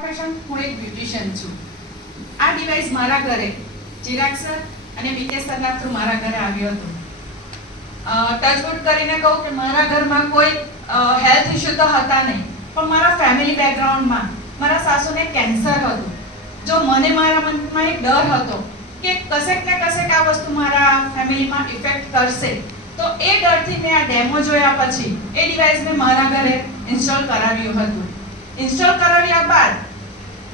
Profession હું એક beautician છું. આ ડિવાઇસ મારા ઘરે ચિરાગ સર અને વિકેશ સરના થ્રુ મારા ઘરે આવ્યો હતો. ટચવુડ કરીને કહું કે મારા ઘરમાં કોઈ હેલ્થ ઇશ્યુ તો હતા નહીં, પણ મારા ફેમિલી બેકગ્રાઉન્ડમાં મારા સાસુને કેન્સર હતું. જો મને મારા મનમાં એક ડર હતો કે કશેક ને કશેક આ વસ્તુ મારા ફેમિલીમાં ઇફેક્ટ કરશે, તો એ ડરથી મેં આ ડેમો જોયા પછી એ ડિવાઇસ મેં મારા ઘરે ઇન્સ્ટોલ કરાવ્યું હતું. ઇન્સ્ટોલ કરાવ્યા બાદ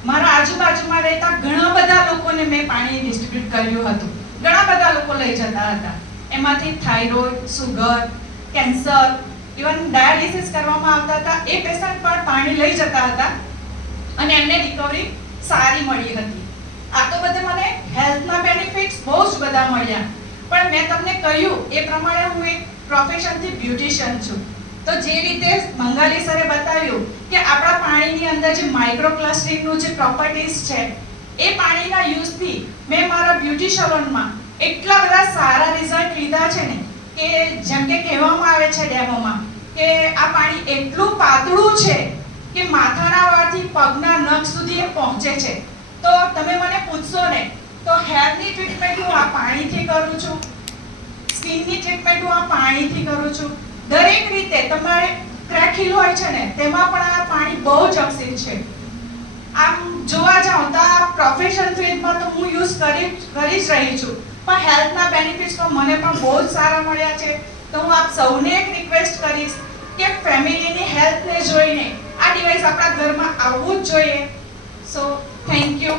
મારા આજુબાજુમાં રહેતા ઘણા બધા લોકોને મેં પાણી ડિસ્ટ્રીબ્યુટ કર્યું હતું. ઘણા બધા લોકો લઈ જતા હતા. એમાંથી thyroid, sugar, cancer, even dialysis કરવામાં આવતા હતા. એ પેશન્ટ પણ પાણી લઈ જતા હતા અને એમને રિકવરી સારી મળી હતી. આ તો બધે મને હેલ્થના બેનિફિટ્સ બહુ જ બધા મળ્યા. પણ મેં તમને કહ્યું એ પ્રમાણે હું એક પ્રોફેશનથી બ્યુટિશિયન છું. તો જે રીતે મંગાલી સરે બતાવ્યું કે આપણા પાણીની અંદર જે માઇક્રોક્લસ્ટરિંગનું જે પ્રોપર્ટીઝ છે, એ પાણીના યુઝથી મેં મારા બ્યુટી સલોનમાં એટલા બધા સારા રિઝલ્ટ લીધા છે ને કે જેમ કે કહેવામાં આવે છે ડેમોમાં કે આ પાણી એટલું પાતળું છે કે માથાના વાળથી પગના નખ સુધી એ પહોંચે છે. તો તમે મને પૂછશો ને તો હેરની ટ્રીટમેન્ટ હું આ પાણીથી કરું છું, સ્કિનની ટ્રીટમેન્ટ હું આ પાણીથી કરું છું. દરેક રીતે તમારે ક્રેક હોય છે ને તેમાં પણ આ પાણી બહુ જ અક્ષિત છે. આમ જોવા જાઉં તો આ પ્રોફેશન ફિલ્ડમાં તો હું યુઝ કરી જ રહી છું, પણ હેલ્થના બેનિફિટ્સ તો મને પણ બહુ જ સારા મળ્યા છે. તો હું આપ સૌને એક રિક્વેસ્ટ કરીશ કે ફેમિલીની હેલ્થને જોઈને આ ડિવાઇસ આપણા ઘરમાં આવવું જ જોઈએ. So thank you.